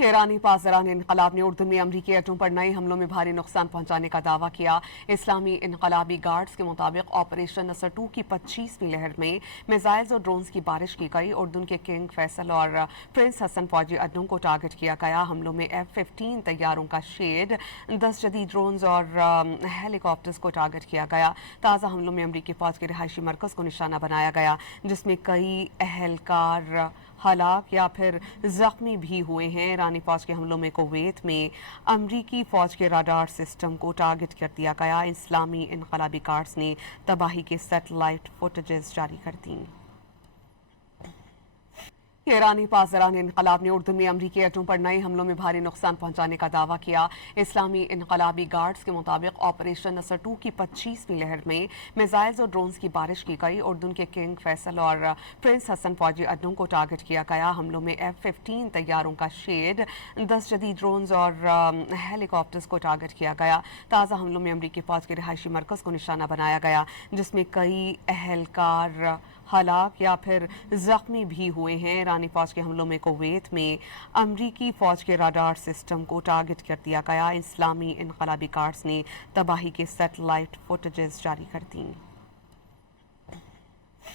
ईरानी पासदारान इनकलाब ने उर्दू में अमरीकी एटम पर नए हमलों में भारी नुकसान पहुंचाने का दावा किया। इस्लामी इनकलाबी गार्ड्स के मुताबिक ऑपरेशन नसर 2 की 25वीं लहर में मिसाइल्स और ड्रोन्स की बारिश की गई। उर्दू के किंग फैसल और प्रिंस हसन फौजी अड्डों को टारगेट किया गया। हमलों में F-15 तैयारों का शेड, 10 जदीद ड्रोन्स और हेलीकॉप्टर्स को टारगेट किया गया। ताज़ा हमलों में अमरीकी फौज के रिहायशी मरकज़ को निशाना बनाया गया, जिसमें कई अहलकार हलाक या फिर जख्मी भी हुए हैं। ईरानी फौज के हमलों में कुवैत में अमरीकी फौज के राडार सिस्टम को टारगेट कर दिया गया। इस्लामी इनकलाबी गार्ड्स ने तबाही के सैटेलाइट फुटेजेस जारी कर दी। ईरानी पासदारान इनकलाब ने उर्दू में अमरीकी एटम पर नए हमलों में भारी नुकसान पहुंचाने का दावा किया। इस्लामी इनकलाबी गार्ड्स के मुताबिक ऑपरेशन नसर 2 की 25वीं लहर में मिसाइल्स और ड्रोन्स की बारिश की गई। उर्दू के किंग फैसल और प्रिंस हसन फौजी अड्डों को टारगेट किया गया। हमलों में F-15 तैयारों का शेड, 10 जदीद ड्रोन्स और हेलीकॉप्टर्स को टारगेट किया गया। ताज़ा हमलों में अमरीकी फौज के रिहायशी मरकज़ को निशाना बनाया गया, जिसमें कई अहलकार हलाक या फिर जख्मी भी हुए हैं। ईरानी फौज के हमलों में कुवैत में अमरीकी फौज के राडार सिस्टम को टारगेट कर दिया गया। इस्लामी इनकलाबी गार्ड्स ने तबाही के सैटेलाइट फुटेजेस जारी कर दी।